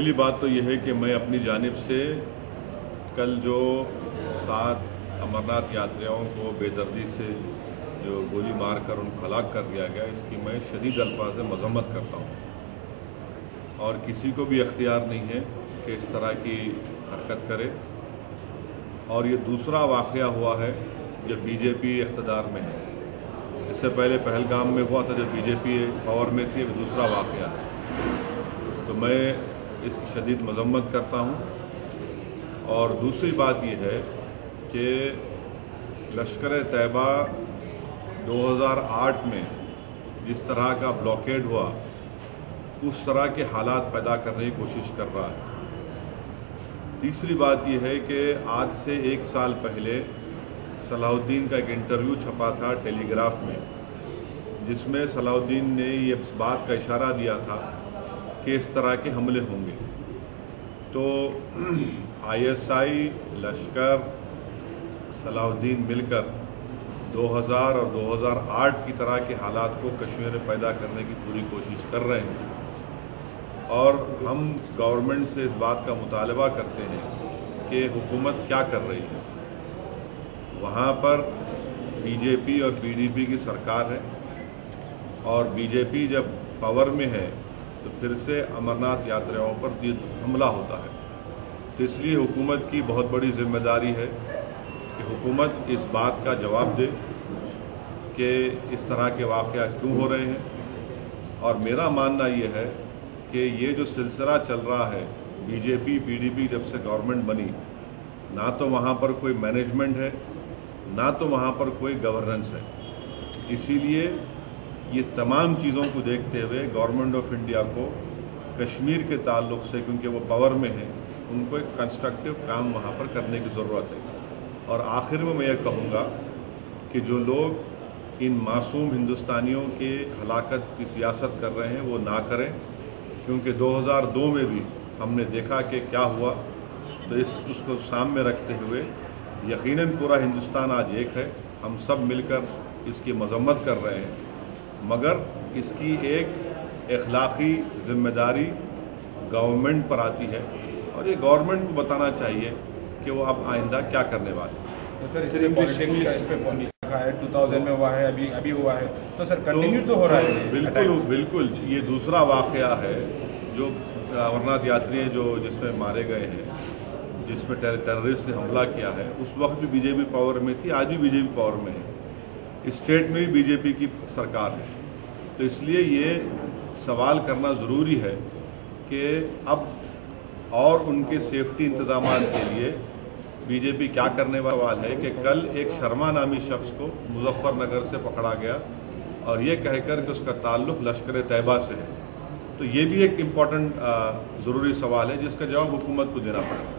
पहली बात तो यह है कि मैं अपनी जानिब से कल जो 7 अमरनाथ यात्रियों को बेदर्दी से जो गोली मारकर उनको हलाक कर दिया गया, इसकी मैं शदीद अल्फाज में मजम्मत करता हूँ और किसी को भी अख्तियार नहीं है कि इस तरह की हरकत करे। और ये दूसरा वाक़या हुआ है जब बीजेपी इक़्तिदार में है। इससे पहले पहलगाम में हुआ था जब बीजेपी पावर में थी, दूसरा वाक़या है। तो मैं इसकी शदीद मजम्मत करता हूँ। और दूसरी बात यह है कि लश्कर-ए-तैयबा 2008 में जिस तरह का ब्लॉकेड हुआ, उस तरह के हालात पैदा करने की कोशिश कर रहा है। तीसरी बात यह है कि आज से 1 साल पहले सलाहुद्दीन का एक इंटरव्यू छपा था टेलीग्राफ में, जिसमें सलाहुद्दीन ने ये इस बात का इशारा दिया था कि इस तरह के हमले होंगे। तो ISI, लश्कर, सलाहुद्दीन मिलकर 2000 और 2008 की तरह के हालात को कश्मीर में पैदा करने की पूरी कोशिश कर रहे हैं। और हम गवर्नमेंट से इस बात का मुतालबा करते हैं कि हुकूमत क्या कर रही है। वहाँ पर बीजेपी और PDP की सरकार है और बीजेपी जब पावर में है तो फिर से अमरनाथ यात्रियों पर हमला होता है। तो इसलिए हुकूमत की बहुत बड़ी जिम्मेदारी है कि हुकूमत इस बात का जवाब दे कि इस तरह के वाक़या क्यों हो रहे हैं। और मेरा मानना ये है कि ये जो सिलसिला चल रहा है, बीजेपी PDP जब से गवर्नमेंट बनी, ना तो वहाँ पर कोई मैनेजमेंट है, ना तो वहाँ पर कोई गवर्नेंस है। इसीलिए ये तमाम चीज़ों को देखते हुए गवर्नमेंट ऑफ इंडिया को कश्मीर के ताल्लुक़ से, क्योंकि वो पावर में है, उनको एक कंस्ट्रक्टिव काम वहाँ पर करने की ज़रूरत है। और आखिर में मैं ये कहूँगा कि जो लोग इन मासूम हिंदुस्तानियों के हलाकत की सियासत कर रहे हैं वो ना करें, क्योंकि 2002 में भी हमने देखा कि क्या हुआ। तो उसको सामने रखते हुए यकीनन पूरा हिंदुस्तान आज एक है, हम सब मिलकर इसकी मजम्मत कर रहे हैं, मगर इसकी एक अखलाकी जिम्मेदारी गवर्नमेंट पर आती है और ये गवर्नमेंट को बताना चाहिए कि वो अब आइंदा क्या करने वाले हैं। तो सर इसलिए पॉलिटिक्स का इस पे रखा है, 2000 में हुआ है, अभी हुआ है, तो सर कंटिन्यू तो हो रहा है। बिल्कुल ये दूसरा वाक़या है जो अमरनाथ यात्री जो जिसमें मारे गए हैं, जिसमें टेररिस्ट ने हमला किया है। उस वक्त भी बीजेपी पावर में थी, आज भी बीजेपी पावर में है, स्टेट में भी बीजेपी की सरकार है। तो इसलिए ये सवाल करना ज़रूरी है कि अब और उनके सेफ्टी इंतज़ामात के लिए बीजेपी क्या करने वाला है कि कल एक शर्मा नामी शख्स को मुजफ्फरनगर से पकड़ा गया और ये कहकर कि उसका ताल्लुक़ लश्कर-ए-तैयबा से है। तो ये भी एक इम्पॉर्टेंट ज़रूरी सवाल है जिसका जवाब हुकूमत को देना पड़ेगा।